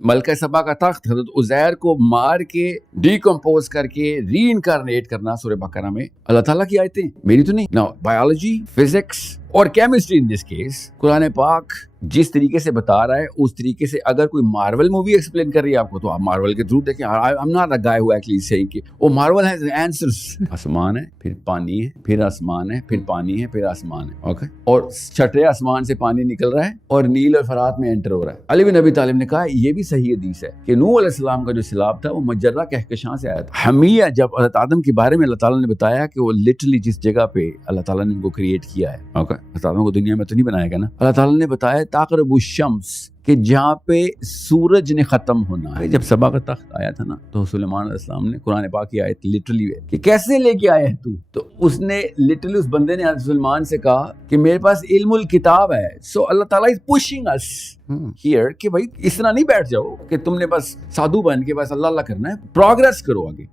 मलका सबा का तख्त हजरत उजैर को मार के डिकम्पोज करके रीइंकारनेट करना सूरह बकरा में अल्लाह ताला की आयतें, मेरी तो नहीं। नाउ बायोलॉजी, फिजिक्स और chemistry in this case Quran पाक जिस तरीके से बता रहा है उस तरीके से अगर कोई मार्वल मूवी एक्सप्लेन कर रही है आपको तो आप मार्वल के थ्रू देखें। I am not a guy who actually saying कि वो मार्वल हैज आंसर्स। आसमान है, फिर पानी है, फिर आसमान है, फिर पानी है, फिर आसमान है, ओके। और छठे आसमान से पानी निकल रहा है और नील और फरात में एंटर हो रहा है। अली बिन अबी तालिब ने कहा ये भी सही हदीस है कि नूह अलैहिस्सलाम का जो सिलाब था वो मजर्रा कहकशां से आया था। हमिया जब हज़रत आदम के बारे में अल्लाह ताला ने बताया कि वो लिटरली जिस जगह पे अल्लाह ताला ने उनको क्रिएट किया है, ओके, हज़रत आदम को दुनिया में तो नहीं बनाया गया ना। अल्लाह ताला ने बताया ताक़रबु शम्स कि जहाँ पे सूरज ने खत्म होना है। जब सबा का तख्त आया था ना तो सुलेमान अलैहिस्सलाम ने कुरान पाक की आयत लिटरली है कि कैसे लेके आए हैं तू, तो उसने लिटरली उस बंदे ने हज़रत सुलेमान से कहा कि मेरे पास इल्मुल किताब है। सो अल्लाह ताला इज पुशिंग अस हियर कि भाई इस तरह नहीं बैठ जाओ कि तुमने बस साधु बन के बस अल्लाह अल्लाह करना है, प्रोग्रेस करो आगे।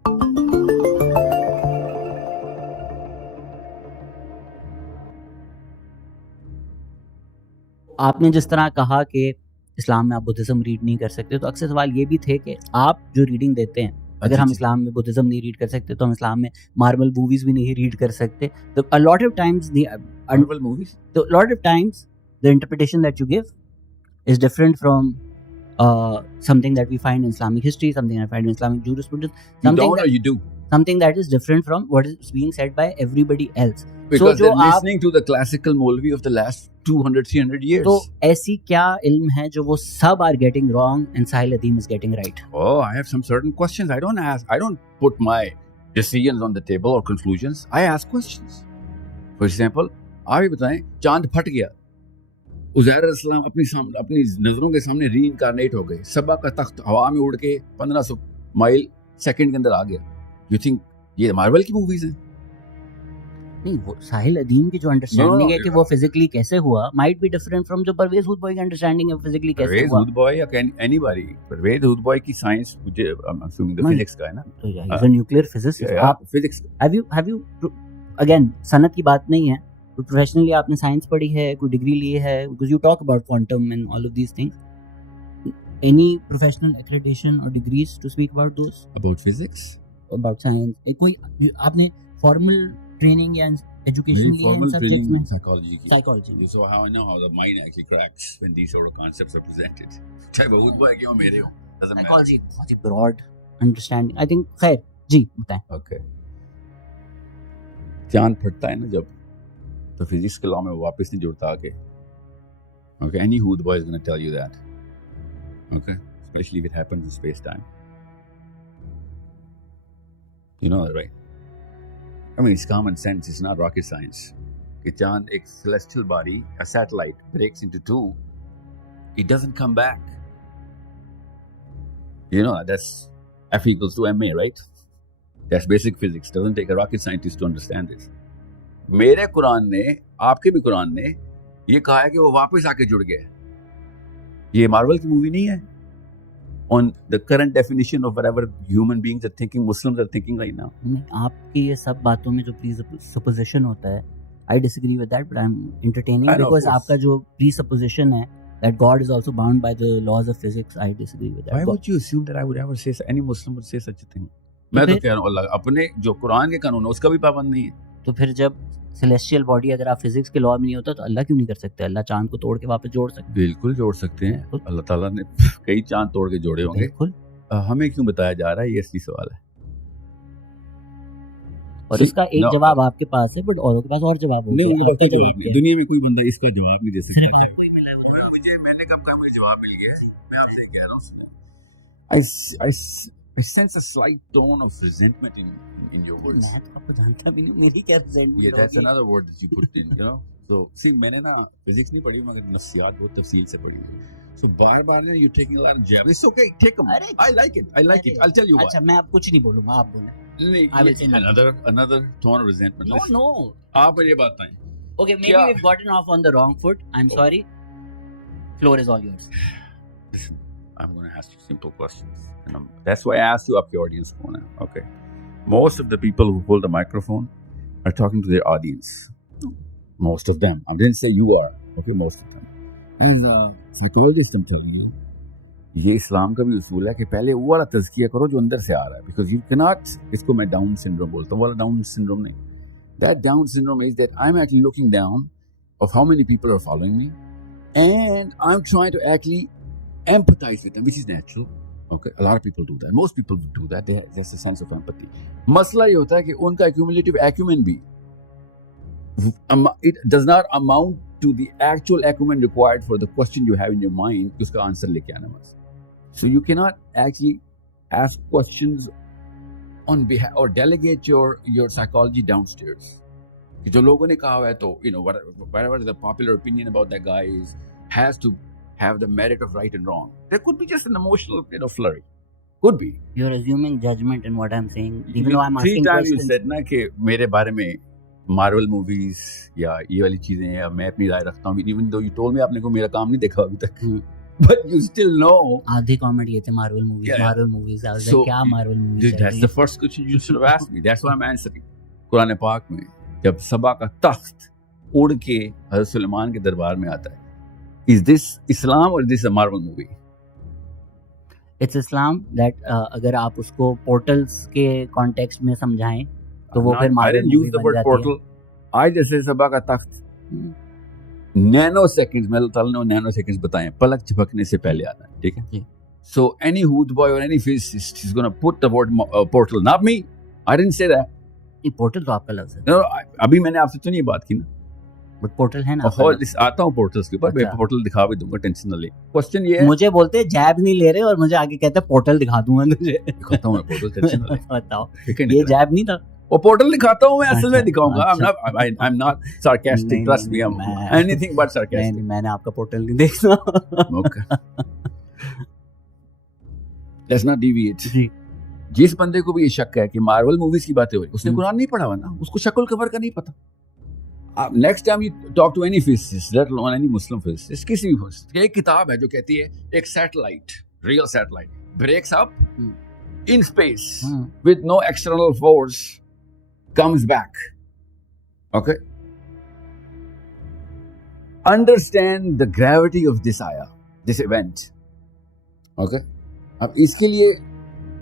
आपने जिस तरह कहा कि इस्लाम में आप बुद्धिज्म रीड नहीं कर सकते, तो अक्सर सवाल ये भी थे कि आप जो रीडिंग देते हैं, अगर हम इस्लाम में बुद्धिज्म नहीं रीड कर सकते तो हम इस्लाम में मार्वल मूवीज भी नहीं रीड कर सकते। तो a lot of times Marvel movies, so a lot of times the interpretation that you give is different from something that we find in Islamic history, something I find in Islamic jurisprudence, something that is different from what is being said by everybody else. Because they're listening to the classical Maulvi of the last 200-300 years. तो ऐसी क्या इल्म है जो वो सब are getting wrong and Sahil Adim is getting right? Oh, I have some certain questions. I don't put my decisions on the table or conclusions. I ask questions. For example, आप ही बताएं, चांद फट गया, उज़ैर अलैहिस्सलाम अपनी नजरों के सामने रीइंकारनेट हो गए, सबा का तख्त हवा में उड़ के 1500 माइल सेकंड के अंदर आ गया। You think ये मार्वल की मूवीज हैं? नहीं, वो साहिल अदीम की जो अंडरस्टैंडिंग है कि वो फिजिकली कैसे हुआ माइट बी डिफरेंट फ्रॉम जो परवेज हुद बॉय की अंडरस्टैंडिंग है फिजिकली कैसे हुआ। परवेज हुद बॉय या एनीबॉडी, परवेज हुद बॉय की साइंस मुझे I am assuming the physics का है ना, तो he is a nuclear physicist. आप फिजिक्स हैव यू अगेन सनत की बात नहीं है, तो प्रोफेशनली आपने साइंस पढ़ी है, कोई डिग्री ली है, because you talk about quantum and all of these things, any professional accreditation और degrees to speak about those, about physics, about science, कोई आपने फॉर्मल ट्रेनिंग या एजुकेशन ली है इन सब्जेक्ट्स में? Psychology. You saw how I know how the mind actually cracks when these sort of concepts are presented. चाहे बहुत बड़ा क्यों मेरे हो, doesn't matter. साइकोलॉजी बहुत ही ब्रॉड अंडरस्टैंडिंग, आई थिंक। खैर जी बताएं। ओके, चांद फटता है ना जब, तो फिजिक्स के लॉ में वापस नहीं जुड़ता आके। Okay, any hood boy is going to tell you that. Okay, especially if it happens in space time. You know that, right? I mean, it's common sense. It's not rocket science. कि चांद एक celestial body, a satellite, breaks into two, it doesn't come back. You know, that's F equals to ma, right? That's basic physics. Doesn't take a rocket scientist to understand this. मेरे कुरान ने, आपके भी कुरान ने ये कहा है कि वो वापस आके जुड़ गए। ये मार्वल की मूवी नहीं है। On the current definition of whatever human beings are thinking, Muslims are thinking right now. आपकी ये सब बातों में जो presupposition होता है, I disagree with that, but I'm entertaining because आपका जो presupposition है that God is also bound by the laws of physics, I disagree with that. Why would you assume that I would ever say, any Muslim would say such a thing? मैं तो कह रहा हूँ अल्लाह अपने जो कुरान के कानून है उसका भी पाबंद नहीं है। तो फिर जब सेलेस्टियल बॉडी अगर आप फिजिक्स के लॉ में नहीं होता तो अल्लाह क्यों नहीं कर सकते? अल्लाह चांद को तोड़ के वापस जोड़ सकते। बिल्कुल जोड़ सकते हैं, अल्लाह ताला ने कई चांद तोड़ के जोड़े होंगे। बिल्कुल। हमें क्यों बताया जा रहा है, ये असली सवाल है। और इसका एक जवाब आपके पास है, बट औरों के पास और जवाब नहीं, दुनिया में कोई बंदा इसका जवाब नहीं दे सकता। मैंने कब कहा मुझे जवाब मिल गया? मैं आपसे कह रहा हूँ I sense a slight tone of resentment in your words. मैं तो आपको जानता भी नहीं, मेरी क्या resentment? Yeah, that's another word that you put in, you know. So, see, मैंने ना physics नहीं पढ़ी मगर नफ्सियात बहुत तफसील से पढ़ी। So, बार-बार ना you're taking a lot of jabs. It's okay, take them. I like it. I'll tell you why. अच्छा, मैं अब कुछ नहीं बोलूँगा, आप बोलें। नहीं, another tone of resentment. No. आप मुझे बात बताएं। Okay, maybe we've gotten off on the wrong foot. I'm sorry. Floor is all yours. Listen, I'm going to ask you simple questions. And that's why I asked you up your audience corner. Okay. Most of the people who hold the microphone are talking to their audience. Most of them. I didn't say you are. Okay, most of them. And psychologists, I'm telling you, ये इस्लाम का भी उसूल है कि पहले वो वाला तज़किया करो जो अंदर से आ रहा है, बिकॉज यू कैन नॉट, इसको मैं डाउन सिंड्रोम बोलता हूँ, वाला डाउन सिंड्रोम नहीं, that down syndrome is that I am actually looking down of how many people are following me, and I'm trying to actually empathize with them, which is natural. Okay, a lot of people do that. Most people do that. There's a sense of empathy. मसला ये होता है कि उनका accumulative acumen भी it does not amount to the actual acumen required for the question you have in your mind. उसका answer लेके आना बस. So you cannot actually ask questions on behalf or delegate your psychology downstairs. कि जो लोगों ने कहा हुआ है तो whatever the popular opinion about that guy is has to have the merit of right and wrong. There could be just an emotional flurry. Could be. You're assuming judgment in what I'm saying. Even though I'm asking questions. 3 times you said ना कि मेरे बारे में Marvel movies या ये वाली चीजें या मैं अपनी राय रखता हूँ. Even though you told me आपने को मेरा काम नहीं देखा अभी तक. But you still know. आधे कमेंट ये थे Marvel movies. Yeah. Marvel movies. I was like क्या Marvel movies? That's the first question you should have asked me. That's why I'm answering. Quran पाक में जब सबा का तख्त उड़ के हज़रत सुलेमान के दरबार में आता है, इज दिस इस्लाम और this a Marvel movie? It's Islam that अगर आप उसको पोर्टल्स के कॉन्टेक्स्ट में समझाएं तो वो फिर मार्वल मूवी बन जाती है. पोर्टल आज जैसे सबा का तख्त नैनो सेकंड्स में अल्लाह ताला ने नैनो सेकंड्स बताए, पलक झपकने से पहले आता है, ठीक है? सो एनी हूद बॉय और any physicist is gonna put the word portal, not me, I didn't say that. Portal तो आपका लफ्ज़ है. अभी मैंने आपसे तो नहीं बात की ना, बट पोर्टल है ना. आता हूँ पोर्टल्स के ऊपर. मैं पोर्टल दिखा भी दूंगा, टेंशन न ले. क्वेश्चन ये है, मुझे बोलते हैं जैब नहीं ले रहे और मुझे आगे कहते हैं पोर्टल दिखा दूंगा तुझे. दिखाता हूँ मैं पोर्टल, टेंशन न ले. बताओ, ये जैब नहीं था. वो पोर्टल दिखाता हूँ मैं, असल में दिखाऊंगा. I'm not sarcastic, trust me, I'm anything but sarcastic. नहीं, मैंने आपका पोर्टल नहीं देखा. Okay. Let's not deviate. जी. जिस बंदे को भी ये शक है कि मार्वल मूवीज की बातें हो रही, उसने कुरान नहीं पढ़ा हुआ ना, उसको शक्ल कवर का नहीं पता. Next time you talk to any physicist, let alone any Muslim physicist, किसी भी फिजिसिस्ट, एक किताब है जो कहती है एक satellite, real satellite breaks up in space with no external force, comes back. Okay, understand the gravity of this event. Okay, अब इसके लिए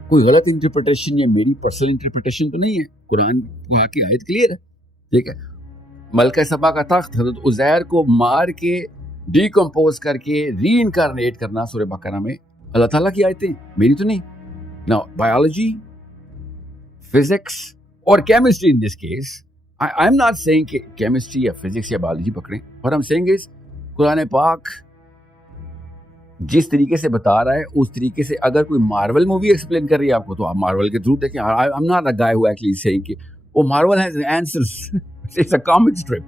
कोई गलत इंटरप्रिटेशन या मेरी पर्सनल इंटरप्रिटेशन तो नहीं है, कुरान की आयत क्लियर है, ठीक है? मलका सबा का तख्त हज़रत उज़ैर को मार के डीकम्पोज करके रीइंकारनेट करना सूरह बकरा में अल्लाह ताला की आयतें, मेरी तो नहीं. नाउ बायोलॉजी, फिजिक्स और chemistry in this case, I am not saying कि केमिस्ट्री या फिजिक्स या बायोलॉजी पकड़ें. What I am saying is Quran पाक जिस तरीके से बता रहा है उस तरीके से अगर कोई मार्वल मूवी एक्सप्लेन कर रही है आपको, तो आप मार्वल के थ्रू देखें. I am not a guy who actually saying कि वो Marvel has answers. It's a comic strip.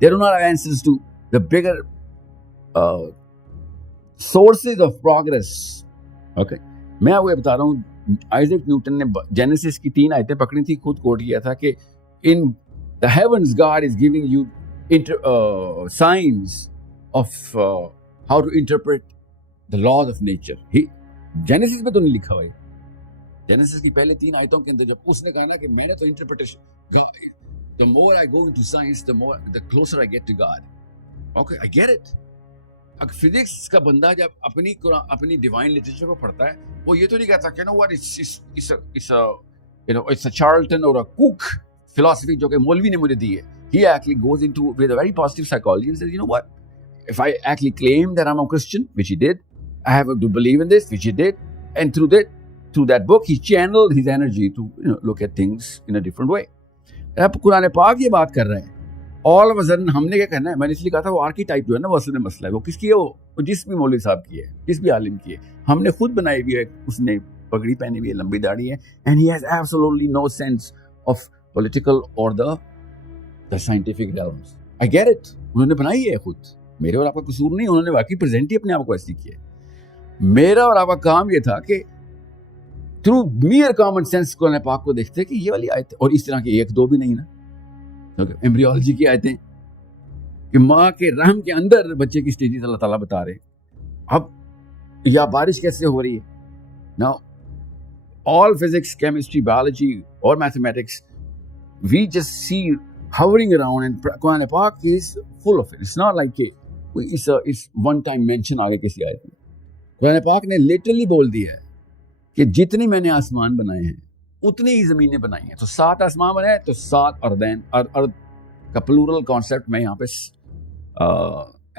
There are not answers to the bigger sources of progress. Okay, मैं आपको बता रहा हूँ, आइजैक न्यूटन ने जेनेसिस की 3 आयतें पकड़ी थी, खुद कोट किया था कि in the heavens God is giving you science of how to interpret The laws of nature. Genesis में तो नहीं लिखा हुआ है. जेनेसिस की पहले 3 आयतों के अंदर जब उसने कहा ना कि मेरा तो interpretation, the more I go into science, the closer I get to God. Okay, I get it. अगर फिजिक्स का बंदा जब अपनी डिवाइन लिटरेचर को पढ़ता है, वो ये तो नहीं कहता कि what it's a charlatan or a kook philosophy जो कि मौलवी ने मुझे दी है. He actually goes into with a very positive psychology and says, you know what, if I actually claim that I'm a Christian, which he did, I have to believe in this, which he did, and through that book, he channeled his energy to look at things in a different way. अब कुरान पाक ये बात कर रहे हैं. All of a sudden हमने क्या करना है, मैंने इसलिए कहा था वो आर्कीटाइप जो है ना, वो असल में मसला है. वो किसकी है? वो जिस भी मौलवी साहब की है, जिस भी आलिम की है. हमने खुद बनाई हुई है, उसने पगड़ी पहनी हुई है, लंबी दाढ़ी है, and he has absolutely no sense of political और the scientific realms. I get it. उन्होंने बनाई है खुद, मेरे और आपका कसूर नहीं. उन्होंने वाकई प्रेजेंट ही अपने आप को ऐसी किया. मेरा और आपका काम ये था कि थ्रू मियर कॉमन सेंस कुरान पाक को देखते कि ये वाली आयतें, और इस तरह की 1-2 भी नहीं ना, एम्ब्रियोलॉजी की आयतें कि माँ के रहम के अंदर बच्चे की स्टेजेस अल्लाह ताला बता रहे. अब या बारिश कैसे हो रही है. Now all physics, chemistry, biology और mathematics, we just see hovering around, and Quran Pak is full of it. It's not like it's one time mention आगे किसी आयत में. कुरान पाक ने लिटरली बोल दिया है कि जितनी मैंने आसमान बनाए हैं उतनी ही ज़मीनें बनाई हैं। तो 7 आसमान बनाए तो 7 अर्दैन, अर्द का प्लूरल कॉन्सेप्ट मैं यहाँ पे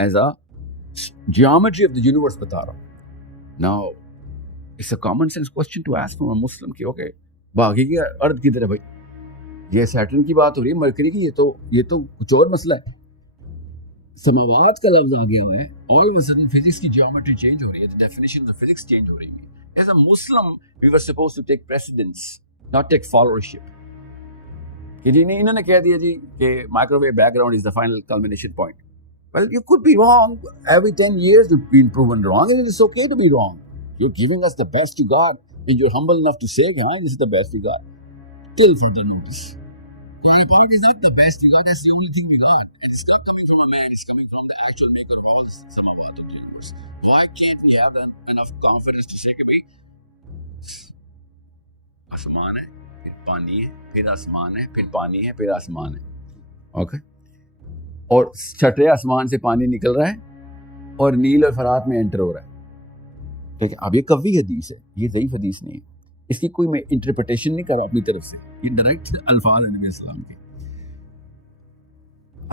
as a geometry of the universe बता रहा हूँ। Now it's a common sense question to ask from a Muslim कि ओके बाकी की अर्द की तरह भाई, ये सैटर्न की बात हो रही है, मरकरी की, ये तो कुछ और मसला है। समावात का लफ्ज आ गया हुआ है, all of a sudden physics की जियोमेट्री चेंज हो रही है, the definition of physics change हो रही है। As a Muslim we were supposed to take precedence, not take followership. कि जी नहीं, इन्होंने कह दिया जी कि microwave background is the final culmination point. Well, you could be wrong. Every 10 years you've been proven wrong, and it's okay to be wrong. You're giving us the best you got, and you're humble enough to say, "Huh, this is the best we got." Till further notice. The part is not the best we got. That's the only thing we got. And it's not coming from a man. It's coming from the actual maker of all this Samawat of the universe. Why can't we have enough confidence to say, "Ki आसमान है, फिर पानी है, फिर आसमान है, फिर पानी है, फिर आसमान है." Okay. और छठे आसमान से पानी निकल रहा है और नील और फरात में एंटर हो रहा है। ठीक है, अब ये कवी हदीस है, ये ज़ईफ हदीस नहीं है, इसकी कोई मैं इंटरप्रिटेशन नहीं कर रहा अपनी तरफ से, ये डायरेक्ट अल्फाज है नबी इस्लाम के।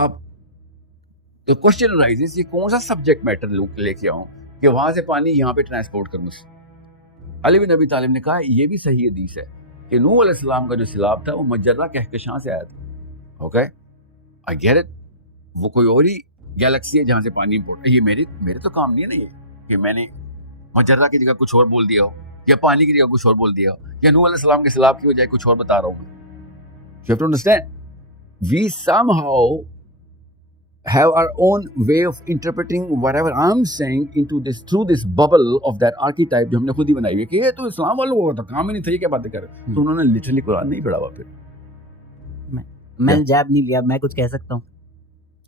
अब तो क्वेश्चन अराइजेस, ये कौन सा सब्जेक्ट मैटर लेके आऊं कि वहां से पानी यहाँ पे ट्रांसपोर्ट करूं। अली बिन अबी तालिब ने कहा ये भी सही हदीस है कि नूह अलैहिस्सलाम का जो सिलाब था वो मजर्रा कहकशां से आया था। ओके, आई गेट इट, वो कोई और ही गैलेक्सी है जहाँ से पानी इंपोर्ट। ये मेरे तो काम नहीं है ना ये कि मैंने मजर्रा की जगह कुछ और बोल दिया हो, या पानी की जगह कुछ और बोल दिया हो, या नूह अलैहिस्सलाम के सलाब की बजाय कुछ और बता रहा हूँ मैं। You have to understand, we somehow have our own way of interpreting whatever I'm saying into this, through this bubble of that archetype जो हमने खुद ही बनाई है कि ये तो इस्लाम वालों को तो काम ही नहीं था, ये क्या बातें कर। तो उन्होंने लिटरली कुरान नहीं पढ़ा हुआ। फिर मैं जैब नहीं लिया, मैं कुछ कह सकता हूँ।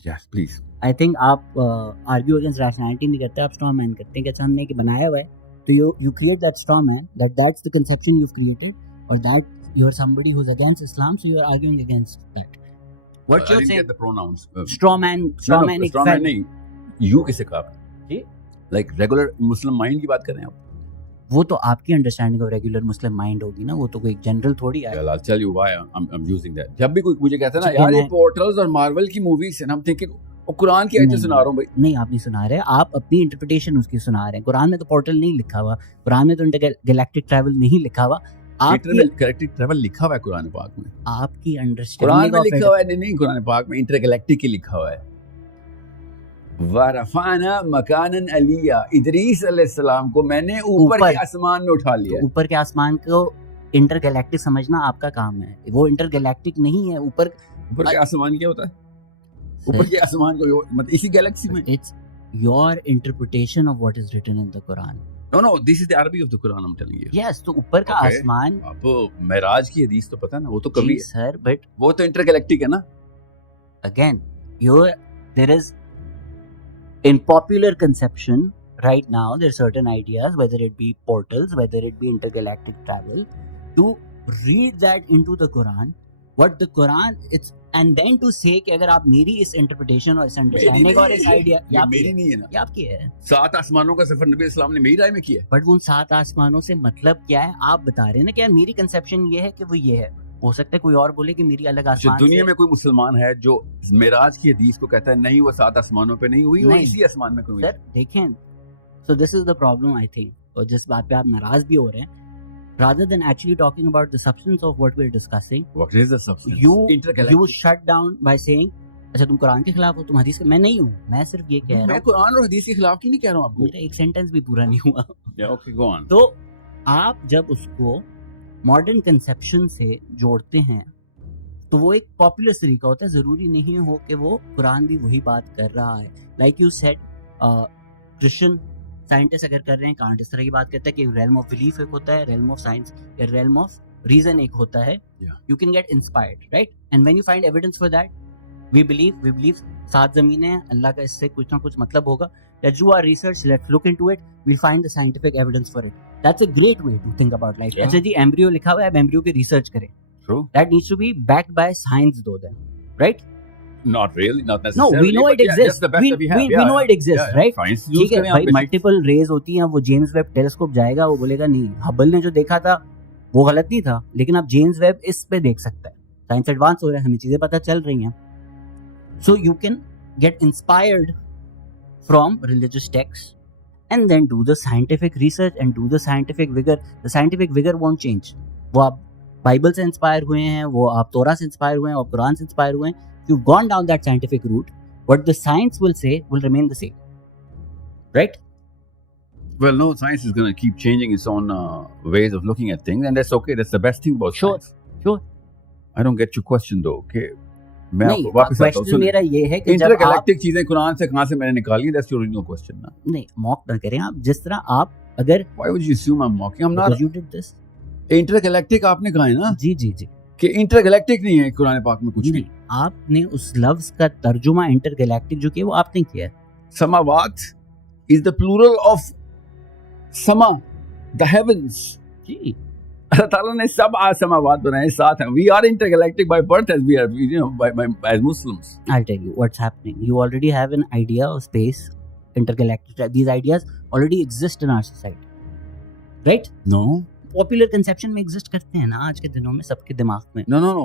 Yes, please. I think आप आर्ग्यू अगेंस्ट रैशनैलिटी नहीं करते, आप स्ट्रॉ मैन करते हैं कि अच्छा हमने एक बनाया हुआ है, तो you create that straw man, that's the conception you've created, or that you're somebody who's against Islam, so you're arguing against that. What you're saying? The pronouns. Straw man नहीं, you किसे कहा जी? Like regular Muslim mind की बात कर रहे हैं आप? वो तो आपकी understanding of regular Muslim mind होगी ना, वो तो कोई जनरल थोड़ी है। Well, I'll tell you why I'm using that. जब भी कोई मुझे कहता है ना यार ये पोर्टल्स और मार्वल की मूवीज हैं, हम थिंकिंग वो कुरान की आयतें सुना रहा हूं भाई। नहीं, आप नहीं सुना रहे, आप अपनी इंटरप्रिटेशन उसकी सुना रहे हैं। कुरान में तो पोर्टल नहीं लिखा हुआ, कुरान में तो इंटरगैलेक्टिक ट्रैवल नहीं लिखा हुआ। इंटरगैलेक्टिक ट्रैवल लिखा हुआ है कुरान पाक में, आपकी अंडरस्टैंडिंग कुरान में लिखा हुआ है। नहीं, कुरान पाक में इंटरगैलेक्टिक ही लिखा हुआ है। वरफाना मकानन अलिया, इदरीस अलैहिस्सलाम को मैंने ऊपर के आसमान में उठा लिया। तो ऊपर के आसमान को इंटरगैलेक्टिक समझना आपका काम है, वो इंटरगैलेक्टिक नहीं है। ऊपर के आसमान क्या होता है? ऊपर के आसमान को मतलब इसी गैलेक्सी में। It's your interpretation of what is written in the Quran. No, this is the Arabic of the Quran I'm telling you. Yes, तो ऊपर का आसमान। अब मेराज की हदीस तो पता है ना, वो तो कभी है सर, बट वो तो इंटरगैलेक्टिक है ना। Again, there is in popular conception right now, there are certain ideas, whether it be portals, whether it be intergalactic travel, to read that into the Quran, what the Quran, it's, and then to say कि अगर आप मेरी इस interpretation और इस understanding और इस idea, ये मेरी नहीं है ना, ये आपकी है। 7 आसमानों का सफर नबी इस्लाम ने मेरी राय में किया है। बट वो 7 आसमानों से मतलब क्या है? आप बता रहे हैं ना कि यार मेरी कंसेप्शन ये है कि वो ये है। हो सकता है कोई और बोले कि मेरी अलग आसमान। दुनिया में कोई मुसलमान है जो मेराज की हदीस को कहता है नहीं वो 7 आसमानों पे नहीं हुई, वो इसी आसमान में हुई। सर देखें, so this is the problem I think, और जिस बात पे आप नाराज भी हो रहे हैं, rather than actually talking about the substance of what we're discussing, what is the substance? You shut down by saying अच्छा तुम कुरान के खिलाफ हो, तुम हदीस के। मैं नहीं हूँ, मैं सिर्फ ये कह रहा हूँ। मैं कुरान और हदीस के खिलाफ की नहीं कह रहा हूँ आपको। मेरा एक सेंटेंस भी पूरा नहीं हुआ। Okay, go on. तो आप जब उसको मॉडर्न कंसेप्शन से जोड़ते हैं तो वो एक पॉपुलर तरीका होता है। जरूरी नहीं हो कि वो कुरान भी वही बात कर रहा है। Like you said, Christian scientist अगर कर रहे हैं, कांट इस तरह की बात करता है कि रेल्म ऑफ बिलीफ एक होता है, रेल्म ऑफ साइंस, या रेल्म ऑफ रीजन एक होता है। You can get inspired, right? And when you find evidence for that, we believe 7 ज़मीनें हैं, अल्लाह का इससे कुछ ना कुछ मतलब होगा। Let's do our research, let's look into it, we'll find the scientific evidence for it. That's a great way to think about life. अच्छा जी, एम्ब्रियो लिखा हुआ है, अब एम्ब्रियो की रिसर्च करें। True. That needs to be backed by science though then, right? Not really, not No, necessarily. we know but it yeah, exists. that's the best that we have. We know it exists, yeah, right? Science use ठीक है करें भाई, आप multiple raise होती हैं, वो James Webb telescope जाएगा, वो बोलेगा नहीं, हबल ने जो देखा था वो गलत नहीं था, लेकिन आप जेम्स वेब इस पे देख सकता है। साइंस एडवांस हो रहा है, हमें चीजें पता चल रही हैं। So you can get inspired from religious text and then do the scientific research and do the scientific vigor. The scientific vigor won't change. वो आप बाइबल से इंस्पायर हुए हैं, वो आप तोरा से इंस्पायर हुए हैं, और कुरान से इंस्पायर हुए हैं, you've gone down that scientific route, what the science will say will remain the same, right? Well, no, science is going to keep changing its own ways of looking at things, and that's okay. That's the best thing about science. Sure. I don't get your question though. Okay. मैं नहीं, आपको वापस आता हूँ। Question मेरा ये है कि जब आप इंटरगैलेक्टिक चीजें कुरान से कहाँ से मैंने निकाली? That's your original question ना? नहीं, मॉक ना करें आप। जिस तरह आप अगर Why would you assume I'm mocking? I'm not. because you did this. Intergalactic आपने कहा है ना जी जी जी, कि इंटरगैलेक्टिक नहीं है कुरान पाक में कुछ नहीं, आपने उस लफ्ज का तर्जुमा इंटरगैलेक्टिक जो किया वो आपने किया है। समावात is the plural of sama, the heavens. जी, अल्लाह ताला ने सब समावात बनाए साथ हैं। We are intergalactic by birth as we are, you know, as Muslims. I'll tell you what's happening. You already have an idea of space, intergalactic. These ideas already exist in our society, right? No. Popular conception में exist करते हैं ना आज के दिनों में सबके दिमाग में। No.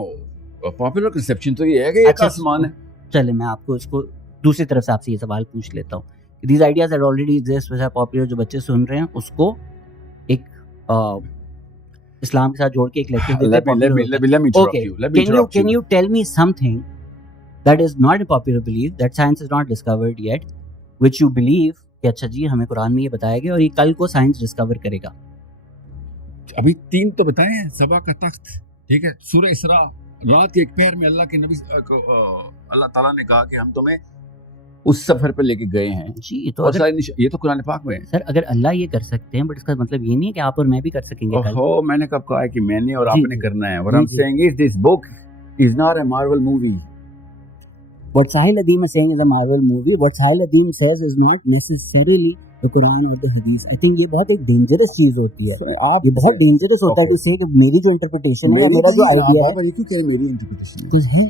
Popular conception तो ये है कि एक अच्छा, आसमान है। चले मैं आपको इसको दूसरी तरफ से आपसे ये सवाल पूछ लेता हूँ। These ideas that already exist, which are popular, जो बच्चे सुन रहे हैं, उसको एक इस्लाम के साथ जोड़ के एक लेक्चर देते हैं। Let me interrupt you. Let me interrupt Can you. you tell me something that is not a popular belief that science has not discovered yet, which you believe कि अच्छा जी हमें कुरान में ये बताया गया और ये कल को साइंस डिस्कवर करेगा? अभी 3 तो बताए हैं। सबा का तख्त, ठीक है, सूरह इसरा, रात के एक पहर में अल्लाह के नबी अल्लाह ताला ने कहा कि हम तुम्हें उस सफर पर लेके गए हैं जी। तो और ये तो कुरान पाक में है। सर अगर अल्लाह ये कर सकते हैं, बट इसका मतलब ये नहीं है कि आप और मैं भी कर सकेंगे कल। ओहो, मैंने कब कहा है कि मैंने और जी, आपने करना है? What ji, I'm ji. saying is this book is not a Marvel movie. What Sahil Adeem is saying is a Marvel movie. What Sahil Adeem says is not necessarily the Quran or the Hadith. I think ये बहुत एक dangerous चीज होती है। आप ये बहुत dangerous होता है कि से कि मेरी जो इंटरप्रिटेशन है या मेरा जो आइडिया है, ये क्यों कह रहे मेरी इंटरप्रिटेशन? कुछ है।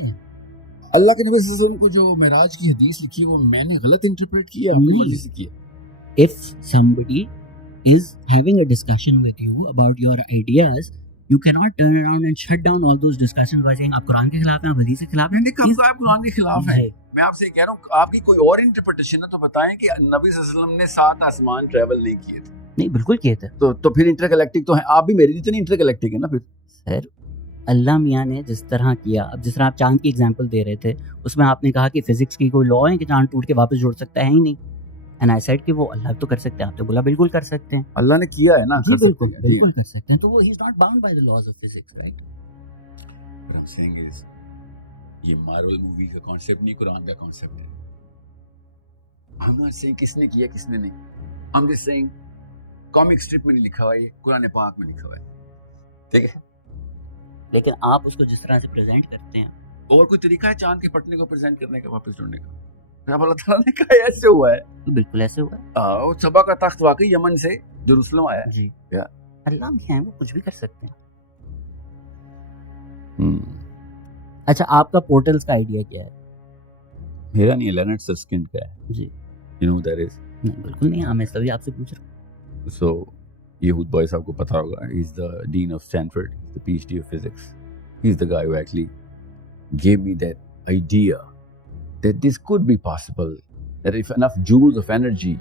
अल्लाह के नबी सल्लल्लाहु अलैहि वसल्लम को जो मेराज की हदीस लिखी है वो मैंने गलत इंटरप्रेट किया, अपनी नहीं। मर्जी से किया। If somebody is having a discussion with you about your ideas, you cannot turn around and shut down all those discussions by saying आप कुरान के खिलाफ हैं, आप हदीस के खिलाफ हैं। मैंने कब कहा आप कुरान के खिलाफ हैं? मैं आपसे कह रहा हूँ आपकी कोई और इंटरप्रिटेशन है तो बताएं कि नबी सल्लल्लाहु अलैहि वसल्लम ने 7 आसमान ट्रैवल नहीं किए थे। नहीं, बिल्कुल किए थे। तो फिर इंटरगैलेक्टिक तो है। आप भी मेरी जितनी इंटरगैलेक्टिक है ना। फिर सर अल्लाह मियाँ ने जिस तरह किया, अब जिस तरह आप चांद की एग्जांपल दे रहे थे, उसमें आपने कहा कि फिजिक्स की कोई लॉ है कि चांद टूट के वापस जुड़ सकता है ही नहीं। एंड आई सेड कि वो अल्लाह तो कर सकते हैं, आपने बोला बिल्कुल कर सकते हैं। अल्लाह ने किया है ना, जी, कर बिल्कुल सकते हैं। बिल्कुल कर सकते हैं। तो वो ही is not bound by the laws of physics, right? What I'm saying is, ये मार्वल मूवी का कॉन्सेप्ट नहीं, कुरान का कॉन्सेप्ट है। I'm not saying किसने किया किसने नहीं। I'm just saying comic strip में नहीं लिखा हुआ है, ये कुरान पाक में लिखा हुआ है, ठीक है? लेकिन आप उसको जिस तरह से प्रेजेंट करते हैं, और कोई तरीका है चांद के फटने को प्रेजेंट करने का, वापस जुड़ने का? फिर अल्लाह ताला ने कहा ऐसे हुआ है। तो बिल्कुल ऐसे हुआ है। वो सबा का तख्त वाकई यमन से जेरूसलम आया है। जी, या अल्लाह भी है, वो कुछ भी कर सकते हैं। अच्छा, आपका पोर्टल्स का आइडिया क्या है? मेरा नहीं है, लेनर्ड सस्किंड का है। जी, यू नो दैट इज। नहीं बिल्कुल नहीं, मैं सभी आपसे पूछ रहा हूँ। सो यहूद बॉय साहब को पता होगा, he is the dean of Stanford, the PhD of physics. He is the guy who actually gave me that idea that this could be possible, that if enough joules of energy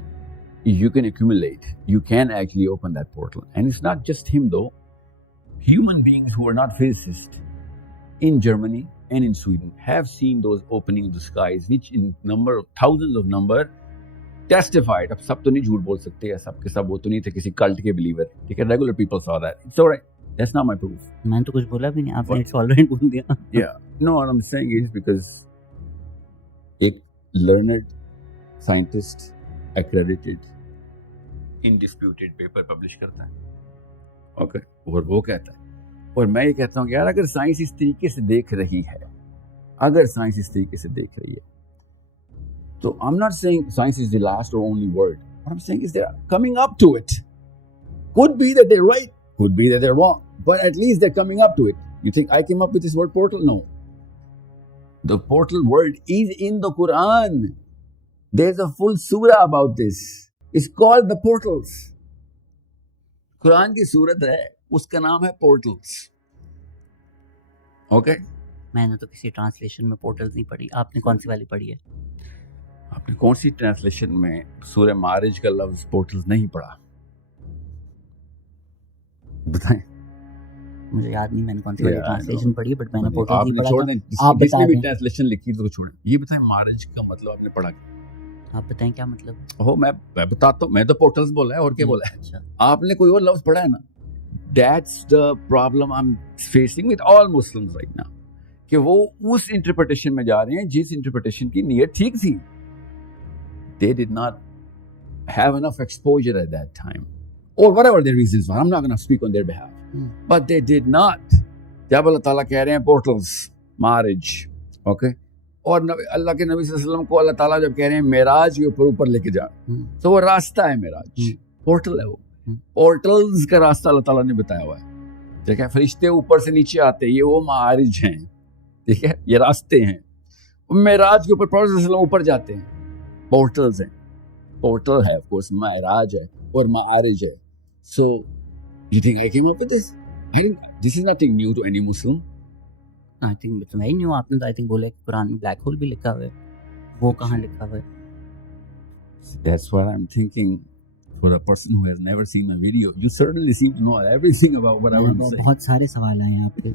you can accumulate, you can actually open that portal. And it's not just him though. Human beings who are not physicists in Germany and in Sweden have seen those opening of the skies, which in number of thousands of number testified. अब सब तो नहीं झूठ बोल सकते, सब के सब वो तो नहीं थे किसी कल्ट के बिलीवर, ठीक है? Regular people saw that. It's alright. That's not my proof. मैंने तो कुछ बोला भी नहीं, आपने इट्स ऑलराइट बोल दिया। Yeah. No, what I'm saying is because एक learned scientist accredited indisputed paper publish करता है, okay, और वो कहता है, और मैं ये कहता हूँ कि यार अगर साइंस इस तरीके से देख रही है, अगर साइंस इस तरीके से देख रही है, तो I'm not saying science is the last or only word. What I'm saying is they're coming up to it. Could be that they're right, could be that they're wrong, but at least they're coming up to it. You think I came up with this word portal? No. The portal word is in the Quran. There's a full surah about this. It's called the portals. Quran की सूरत है, उसका नाम है portals. Okay? मैंने तो किसी translation में portals नहीं पढ़ी. आपने कौन सी वाली पढ़ी है? आपने कौन सी ट्रांसलेशन में सूरह मारिज का लफ्ज पोर्टल्स नहीं पढ़ा? बताएं. मुझे याद नहीं मैंने कौन सी वाली ट्रांसलेशन पढ़ी, बट मैंने पोर्टल्स नहीं आपने पढ़ा. आप जिसने भी बताएं. ट्रांसलेशन लिखी तो छोड़ें. ये बताएं मारिज का मतलब आपने पढ़ा क्या? आप बताएं क्या मतलब? हो मैं बताता हूँ. मैं तो पोर्टल्स बोला है, और क्या बोला है? अच्छा. आपने कोई और लफ्ज पढ़ा है ना? That's the problem I'm facing with all Muslims right now. कि वो उस इंटरप्रिटेशन में जा रहे हैं जिस इंटरप्रिटेशन की नीयत ठीक थी. They did not have enough exposure at that time, or whatever their reasons were. I'm not going to speak on their behalf. But they did not. जब अल्लाह ताला कह रहे हैं पोर्टल्स, मैरिज, ओके, और अल्लाह के नबी सल्लल्लाहु अलैहि वसल्लम को अल्लाह ताला जब कह रहे हैं मेराज के ऊपर लेके जा, तो वो रास्ता है मेराज, पोर्टल है वो. पोर्टल्स का रास्ता अल्लाह ताला ने बताया हुआ है. ठीक है? फरिश्ते ऊपर से नीचे आते हैं, ये वो मारिज हैं. ठीक है? ये रास्ते हैं. मेराज के ऊपर प्रॉफेट सल्लल्लाहु अलैहि वसल्लम ऊपर जाते हैं. पोर्टल्स हैं. पोर्टल है, ऑफ कोर्स, मेराज है और मारिज है. सो you think I came up with this? I think this is nothing new to any Muslim. I think it's very new. आपने तो I think बोला कि कुरान में ब्लैक होल भी लिखा हुआ है. वो कहाँ लिखा हुआ है? That's what I'm thinking. For a person who has never seen my video, you certainly seem to know everything about what I'm saying. बहुत सारे सवाल आए हैं आपके.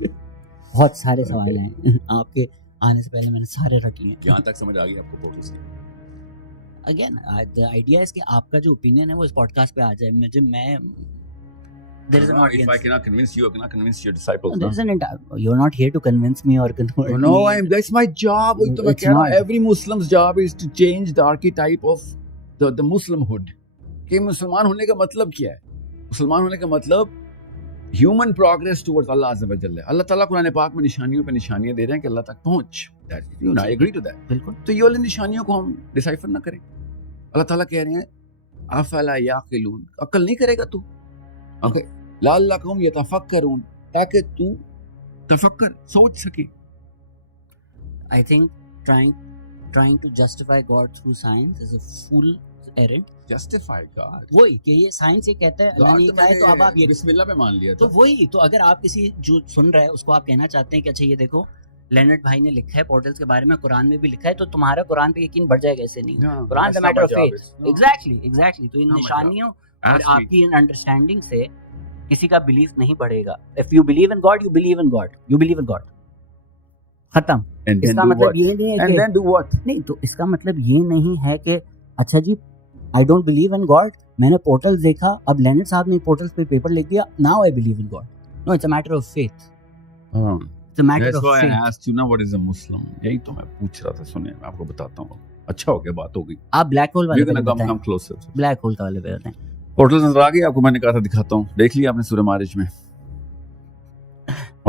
बहुत सारे सवाल हैं. आपके आने से पहले मैंने सारे रख लिए. यहाँ तक समझ आ गई आपको पोर्टल से? Again, the idea is कि आपका जो ओपिनियन है वो इस पॉडकास्ट पे आ जाए. मैं there is an audience. If I cannot convince you, I cannot convince your disciples. No, you're not here to convince me or convert me. No, that's my job. It's not. Every Muslim's job is to change the archetype of the Muslimhood. कि मुसलमान होने का मतलब क्या है? मुसलमान होने का मतलब human progress towards Allah Azza wa Jalla. अल्लाह ताला कुरान पाक में निशानियों पे निशानियां दे रहे हैं कि अल्लाह तक पहुंच. I agree to that. बिल्कुल. तो ये वाली निशानियों को हम डिसाइफर ना करें. अल्लाह ताला कह रहे हैं अफला याकिलून, अक्ल नहीं करेगा तू? ओके, लअल्लकुम यतफक्करून, ताकि तू तफक्कर, सोच सके. I think trying to justify God through science is a fool errand. Justify God. वही कि ये साइंस ये कहता है अल्लाह ने कहा है, तो अब आप ये बिस्मिल्लाह पे मान लिया. तो वही, तो अगर आप किसी जो सुन रहा है उसको आप कहना चाहते हैं कि अच्छा ये देखो लेनर्ड भाई ने लिखा है पोर्टल्स के बारे में, कुरान में भी लिखा है, तो तुम्हारा कुरान पे यकीन बढ़ जाएगा. ऐसे नहीं. Quran is a matter of faith. Exactly. तो इन निशानियों और आपकी इन अंडरस्टैंडिंग से किसी का बिलीफ नहीं बढ़ेगा. If you believe in God, you believe in God. You believe in God. खत्म. इसका मतलब ये नहीं है कि and then do what? नहीं, तो इसका मतलब ये नहीं है कि अच्छा जी I don't believe in God, मैंने पोर्टल्स देखा, अब लेनर्ड साहब ने पोर्टल्स पे पेपर लिख दिया, now I believe in God. No, it's a matter of faith. It's a matter That's of why faith. I asked you now what is a Muslim. यही तो मैं पूछ रहा था. सुनिए, मैं आपको बताता हूँ. अच्छा हो गया, बात हो गई. आप ब्लैक होल वाले We're gonna बताएं. come closer. ब्लैक होल का वाले बताएं. पोर्टल नजर आ गई आपको? मैंने कहा था दिखाता हूँ. देख लिया आपने सूरह मारिज में?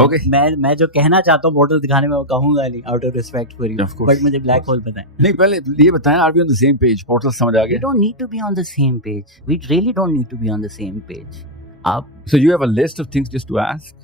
ओके. मैं जो कहना चाहता हूँ पोर्टल दिखाने में वो कहूंगा नहीं, out of respect for you. Of course. But मुझे ब्लैक होल बताएं. नहीं, पहले ये बताएं, are we on the same page? Portal समझ आ We गया? don't need to be on the same page. We really don't need to be on the same page. आप So you have a list of things just to ask?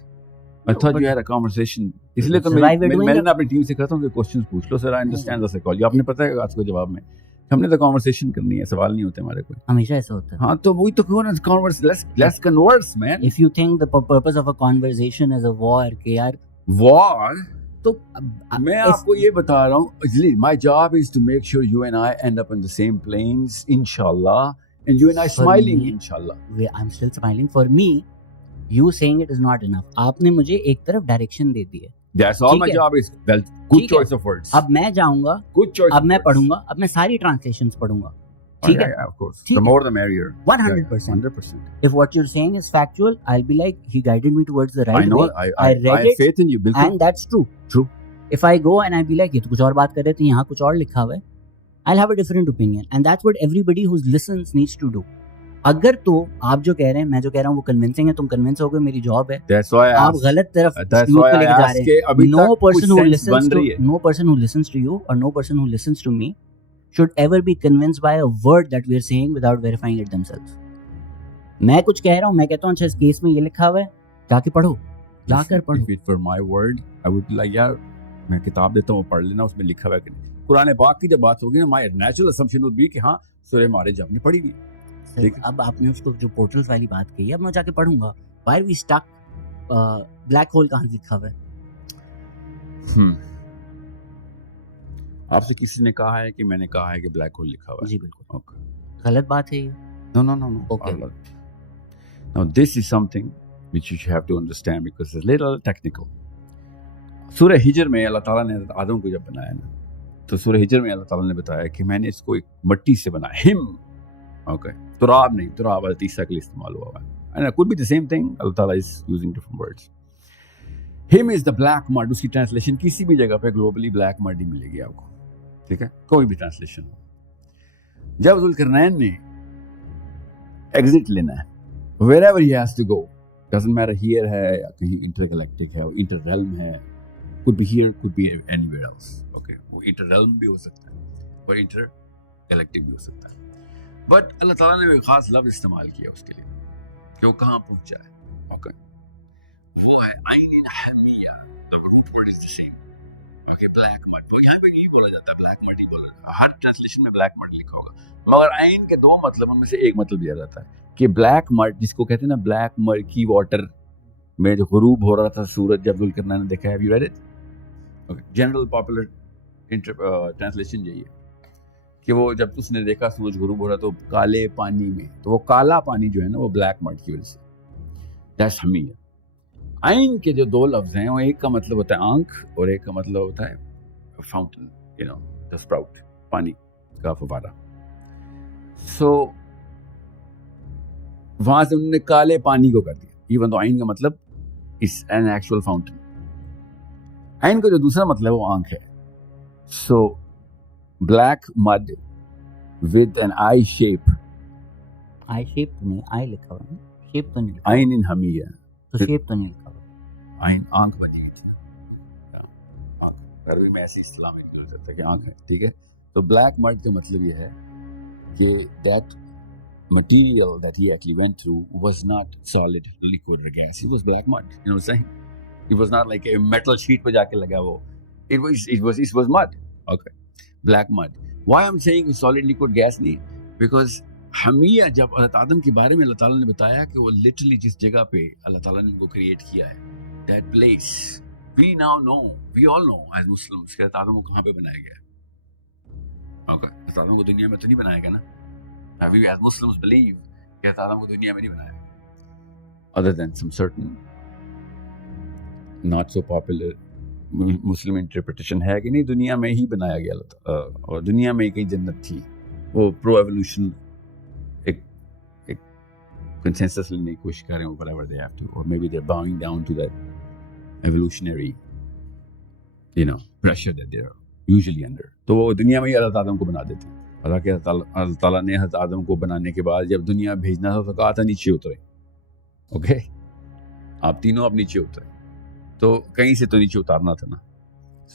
I No, thought but- you had a conversation. इसलिए तो So why we're doing मैंने it? ना अपनी team से कहता हूँ कि क्वेश्चंस पूछ लो. Sir, I understand the psychology. आपने पता है आज को जवाब में हमने तो कन्वर्सेशन करनी है, सवाल नहीं होते हमारे कोई. हमेशा ऐसा होता है. हाँ, तो वही तो converse. let's converse, man. If you think the purpose of a conversation is a war, कि यार War. तो मैं आपको ये बता रहा हूँ. My job is to make sure you and I end up on the same planes, inshallah, and you and I For smiling, me- inshallah. I'm still smiling. For me, you saying it is not enough. आपने मुझे एक तरफ direction दे दी है. That's all ठीक my है. job is. Well, good ठीक है. choice of words. अब मैं जाऊंगा, Good choice. अब of मैं words. पढ़ूंगा, अब मैं सारी ट्रांसलेशंस पढ़ूंगा. Oh, ठीक yeah, है. yeah, of course. ठीक The है. more the merrier. 100%. 100%. If what you're saying is factual, I'll be like, he guided me towards the right I know. way, I read have it, faith in you. बिल्कुल. and that's true. True. If I go and I be like, ये तो कुछ और बात कर रहे थे, यहाँ कुछ और लिखा हुआ है, I'll have a different opinion, and that's what everybody who listens needs to do. अगर तो आप जो कह रहे हैं, मैं जो कह रहा हूँ वो कन्विंसिंग है, तुम कन्विंस हो गए, मेरी जॉब है. That's why I आप asked. गलत तरफ That's यूथ why को I लेके जा asked रहे कि हैं. अभी No तक person कुछ who sense listens बन to रही है. no person who listens to you or no person who listens to me should ever be convinced by a word that we are saying without verifying it themselves. मैं कुछ कह रहा हूँ, मैं कहता हूँ अच्छा इस केस में ये लिखा हुआ है, जाके पढ़ो, जाकर पढ़ो. If it were my word, I would be like, yeah, मैं किताब देता हूँ, पढ़ लेना, उसमें लिखा हुआ है कि नहीं। कुरान पाक की जब बात होगी ना, my natural assumption would be कि हाँ सूरह मारिज आपने पढ़ी हुई है। सर, अब आपने उसको जो पोर्टल्स वाली बात कही, अब मैं जाके पढ़ूंगा why we stuck, black hole कहाँ लिखा हुआ है? आपसे किसी ने कहा है कि मैंने कहा है कि ब्लैक होल लिखा हुआ है? जी बिल्कुल। ओके, गलत बात है ये? no. Okay. Now this is something which you have to understand because it's a little technical. सूरह हिजर में अल्लाह ताला ने आदम को जब बनाया ना, तो सूरह हिजर में अल्लाह ताला ने बताया कि मैंने इसको एक मिट्टी से बनाया, हिम, ओके, तुराब नहीं, तुराब अतीसा के लिए इस्तेमाल हुआ है, and it could be the same thing, अल्लाह ताला is using different words. Him is the black mud, उसकी ट्रांसलेशन किसी भी जगह पे ग्लोबली ब्लैक मड ही मिलेगी आपको, ठीक है, कोई भी ट्रांसलेशन हो। जब जुल्करनैन ने एग्जिट लेना है, wherever he has to go, doesn't matter here है या कहीं इंटरगैलेक्टिक है, इंटर रेल्म है, could be here, could be anywhere else, okay, वो इंटर रेल्म भी हो सकता है और इंटर गैलेक्टिक भी हो सकता है, बट अल्लाह ताला ने एक खास लफ्ज इस्तेमाल किया उसके लिए कि वो कहाँ पहुंचा है, ओके, वो है आइन हमिया, the root word is the same, okay, black mud, वो यहाँ पे नहीं बोला जाता, ब्लैक मड ही बोला जाता है, हर ट्रांसलेशन में ब्लैक मड लिखा होगा, मगर आइन के दो मतलब, उनमें से एक मतलब दिया जाता है कि ब्लैक मड, जिसको कहते हैं ना ब्लैक मर्की वाटर में जो गुरूब हो रहा था सूरज, जब जुल्करनैन ने देखा है, have you read it? Okay, general popular translation यही है कि वो जब उसने देखा सूरज गुरूब हो रहा तो काले पानी में, तो वो काला पानी जो है ना वो ब्लैक मड की वजह से, दैट्स हमिया। आइन के जो दो लफ्ज हैं, वो एक का मतलब होता है आंख और एक का मतलब होता है fountain, you know, the sprout, पानी का फव्वारा। सो वहां से उन्होंने काले पानी को कर दिया, इवन तो आइन का मतलब इज एन एक्चुअल फाउंटेन। आइन का जो दूसरा मतलब है वो आंख है। So black mud with an eye shape, eye shape तो नहीं, आई लिखा हुआ है, शेप तो नहीं, आइन इन हमिया, तो शेप तो नहीं लिखा हुआ, आइन आंख बनी हुई थी ना, आंख, अरबी में ऐसे इस्लामिक यूज होता है कि आंख है, ठीक है। तो ब्लैक मड का मतलब ये है कि that material that he actually went through was not solid liquid against, it was black mud, you know what I'm saying? It was not like a metal sheet पे जाके लगा वो, it was mud, okay, black mud. Why I'm saying solid liquid gas नहीं, because हमिया जब आदम के बारे में अल्लाह ताला ने बताया कि वो लिटरली जिस जगह पे अल्लाह ताला ने उनको क्रिएट किया है, that place we now know, we all know as Muslims कि आदम को कहाँ पे बनाया गया है, okay, आदम को दुनिया में तो नहीं बनाया गया ना, we as Muslims believe कि आदम को दुनिया में नहीं बनाया, other than some certain not so popular Muslim interpretation है कि नहीं दुनिया में ही बनाया गया और दुनिया में ही कहीं जन्नत थी, वो प्रो एवोल्यूशन एक consensus लेने की कोशिश कर रहे हैं, whatever they have to, or maybe they're bowing down to that evolutionary, you know, pressure that they're usually under, तो वो दुनिया में ही अल्लाह आदम को बना देते हैं। हालांकि अल्लाह ताला ने हज़रत आदम को बनाने के बाद जब दुनिया भेजना था तो कहा था नीचे उतरे, ओके, आप तीनों अब नीचे उतरे, तो कहीं से तो नीचे उतारना था ना।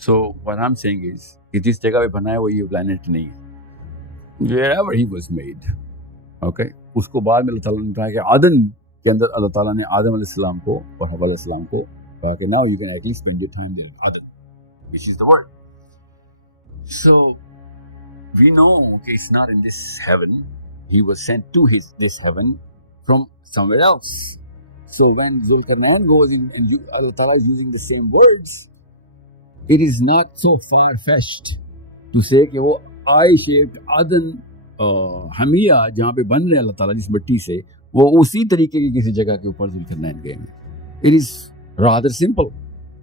So what I am saying is कि जिस जगह पे बना है वो ये प्लेनेट नहीं है, wherever he was made, okay, उसको बाद में अल्लाह ताला ने कहा कि आदम के अंदर अल्लाह ताला ने आदम अलैहिस्सलाम को और हव्वा अलैहिस्सलाम को कहा कि now you can actually spend your time there, Adam, which is the word. So we know okay, it's not in this heaven, he was sent to this heaven from somewhere else. So when Zulkarnain goes in and Allah Ta'ala is using the same words, it is not so far-fetched to say कि वो I-shaped Adan हमिया जहाँ पे बन रहे अल्लाह ताला जिस मिट्टी से, वो उसी तरीके की किसी जगह के ऊपर जुल्करनैन गए हैं। It is rather simple।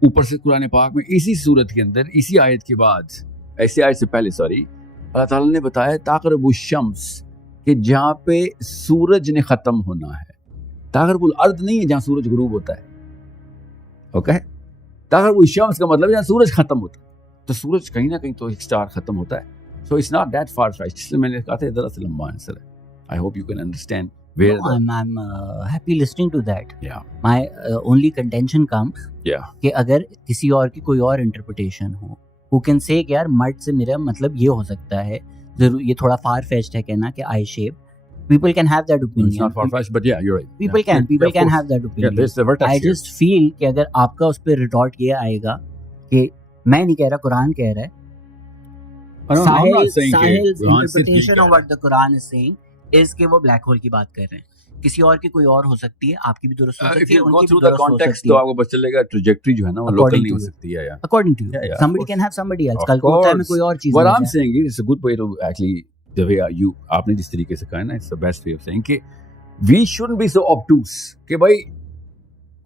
ऊपर से कुरान पाक में इसी सूरत के अंदर इसी आयत के बाद, ऐसी आयत से पहले सॉरी, अल्लाह ताला ने बताया ताक़रबुल शम्स कि जहाँ पे सूरज ने ख़त्म होना है, ताक़रबुल अर्द नहीं है जहाँ सूरज गुरूब होता है, ओके, ताक़रबुल शम्स का मतलब जहाँ सूरज ख़त्म होता है, तो सूरज कहीं ना कहीं तो एक स्टार ख़त्म होता है, so it's not that far fetched. इसलिए मैंने कहा था ज़रा सा लंबा आंसर है, I hope you can understand where I'm happy listening to that. Yeah. My only contention comes कि अगर किसी और की कोई और इंटरप्रिटेशन हो, who can say कि यार मड से मेरा मतलब ये हो सकता है, जरूर ये थोड़ा फार फेच्ड है कहना कि आई shape, people can have that opinion. It's not far-fetched, but yeah, you're right. People can have that opinion. Yeah, there's the vertex I here. just feel कि अगर आपका उस पर रिटॉर्ट ये आएगा कि मैं नहीं कह रहा, कुरान कह रहा है. Sahil's interpretation of what the Quran is saying is कि वो ब्लैक होल की बात कर रहे हैं. किसी और की कोई और हो सकती है, आपकी भी दुरुस्त हो सकती है, उनकी भी दुरुस्त हो सकती है. तो आपको पता चलेगा ट्रैजेक्टरी जो है ना वो लोकल नहीं हो सकती है. According to you, somebody can have somebody else. कल को होता है में कोई और चीज. What I'm saying is it's a good way to actually the way you आपने जिस तरीके से कहा है ना, it's the best way of saying कि we shouldn't be so obtuse कि भाई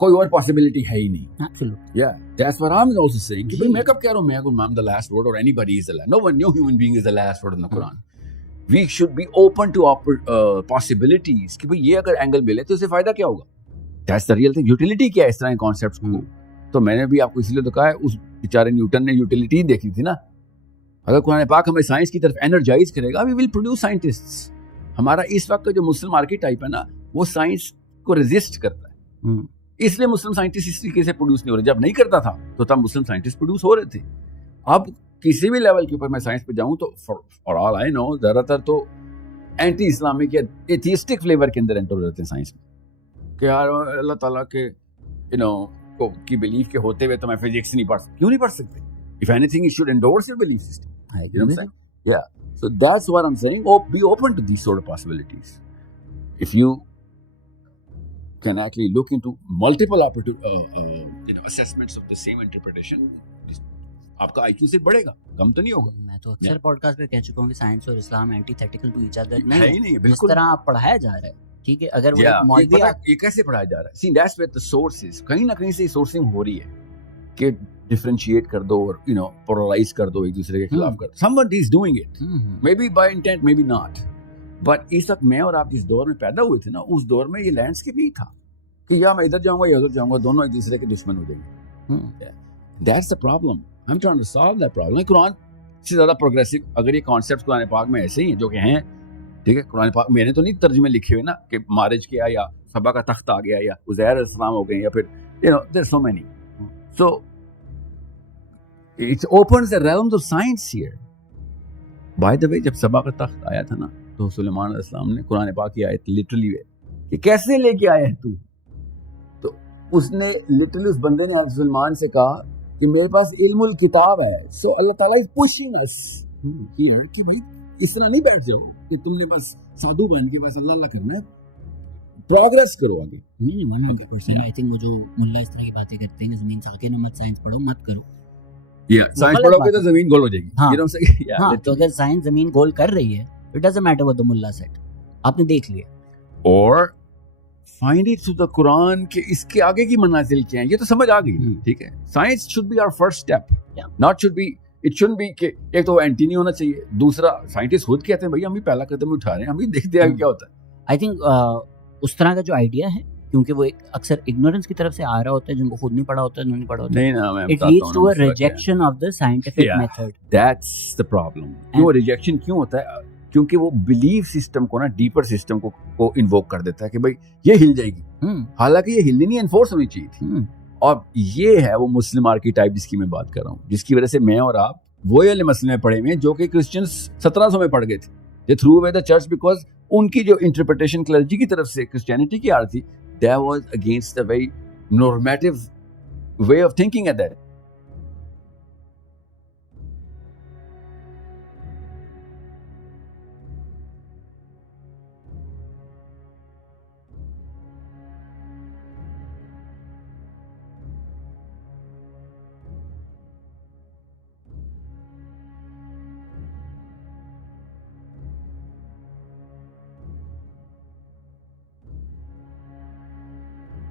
कोई और possibility है ही नहीं. Absolutely. Yeah, that's what I'm also saying कि भाई मैं कब कह रहा हूँ I'm the last word or anybody is the last. No one, no human being is the last word in the Quran. We should be open to possibilities कि भाई ये अगर एंगल मिले तो उससे फायदा क्या होगा. That's the real thing. Utility क्या है इस तरह के कॉन्सेप्ट्स को. तो मैंने भी आपको इसलिए तो कहा है, उस बेचारे न्यूटन ने यूटिलिटी देखी थी ना. अगर कुरान पाक हमें साइंस की तरफ एनर्जाइज करेगा, we will produce scientists. हमारा इस वक्त का जो मुस्लिम आर्किटाइप है ना, वो साइंस को रेजिस्ट करता है. इसलिए मुस्लिम साइंटिस्ट इस तरीके से प्रोड्यूस नहीं हो रहे. जब नहीं करता था तो तब मुस्लिम साइंटिस्ट प्रोड्यूस हो रहे थे. अब किसी भी लेवल के ऊपर मैं साइंस पे जाऊं तो फॉर ऑल आई नो ज्यादातर तो एंटी इस्लामिक या एथियस्टिक फ्लेवर के अंदर एंटर हो जाते हैं साइंस में कि यार अल्लाह ताला के को की बिलीफ के होते हुए तो मैं फिजिक्स नहीं पढ़ सकता. क्यों नहीं पढ़ सकते? If anything you should endorse your belief system. You know what I am saying? Yeah so that's what I am saying. Be open to these sort of possibilities. If you can actually look into multiple assessments of the same interpretation, आपका IQ से बढ़ेगा, कम तो नहीं होगा. मैं तो अक्सर podcast पे कह चुका हूँ कि साइंस और इस्लाम एंटीथेटिकल टू ईच अदर नहीं है. नहीं, बिल्कुल. इस तरह आप पढ़ाया जा रहा है, ठीक है. अगर वो मौलवी ये कैसे पढ़ाया जा रहा है? See, that's where the source is. कहीं ना कहीं से सोर्सिंग हो रही है कि डिफरेंशिएट कर दो और पोलराइज कर दो, एक दूसरे के खिलाफ कर. Someone is doing it, maybe by intent, maybe not. But इस वक्त मैं और आप जिस दौर में पैदा हुए थे ना, उस दौर में ये लैंडस्केप ही था कि या मैं इधर जाऊंगा या उधर जाऊंगा, दोनों एक दूसरे के दुश्मन हो जाएंगे. That's the problem. I am trying to solve that problem. Quran से ज्यादा प्रोग्रेसिव अगर ये कॉन्सेप्ट्स कुरान पाक में ऐसे ही हैं जो कि हैं, ठीक है. कुरान पाक मैंने तो नहीं तर्जुमे लिखे हुए ना कि मारिज किया या सबा का तख्त आ गया या उज़ैर अलैहिस्सलाम हो गए या फिर there so many. So it's opens the realms of science here. By the way, जब सबा का तख्त आया था ना तो सुलेमान अलैहिस्सलाम ने कुरान पाक की आयत लिटरली कि कैसे लेके आया है तू, तो उसने लिटरली उस बंदे ने सुलेमान से कहा कि मेरे पास इल्मुल किताब है. सो अल्लाह ताला इज पुशिंग अस हियर कि भाई इस तरह नहीं बैठ जाओ कि तुमने बस साधु बन के बस अल्लाह अल्लाह करना है, प्रोग्रेस करो आगे. नहीं 100% आई थिंक वो जो मुल्ला इस तरह की बातें करते हैं, जमीन से आके ना मत साइंस पढ़ो, मत करो. साइंस पढ़ोगे तो जमीन गोल हो जाएगी. हाँ, तो अगर साइंस जमीन गोल कर रही है, it doesn't matter what the mullah said. आपने देख लिया. और find it through the Quran कि इसके आगे की मंजिल क्या है, ये तो समझ आ गई. ठीक है. Science should be our first step. Not should be, it shouldn't be कि एक तो एंटी नहीं होना चाहिए, दूसरा साइंटिस्ट खुद कहते हैं भाई हम भी पहला कदम उठा रहे हैं, हम भी देखते हैं क्या होता है. I think उस तरह का जो आइडिया है, क्योंकि वो एक अक्सर इग्नोरेंस की तरफ से आ रहा होता है, जिनको खुद नहीं पढ़ा होता है, नहीं पढ़ा होता है. नहीं ना, मैं It leads to a rejection of the scientific method. That's the problem. क्यों रिजेक्शन क्यों होता है? क्योंकि वो बिलीफ सिस्टम को ना, डीपर सिस्टम को इन्वोक कर देता है कि भाई ये हिल जाएगी. हालांकि ये हिलनी नहीं, एनफोर्स होनी चाहिए थी. और ये है वो मुस्लिम आर्किटाइप जिसकी मैं बात कर रहा हूँ, जिसकी वजह से मैं और आप वो वाले मसले में पढ़े हुए हैं जो कि क्रिश्चियंस 1700 में पढ़ गए थे. They threw away the church because उनकी जो इंटरप्रिटेशन क्लर्जी की तरफ से क्रिश्चियनिटी की आ रही थी, that was against the very normative way of thinking at that.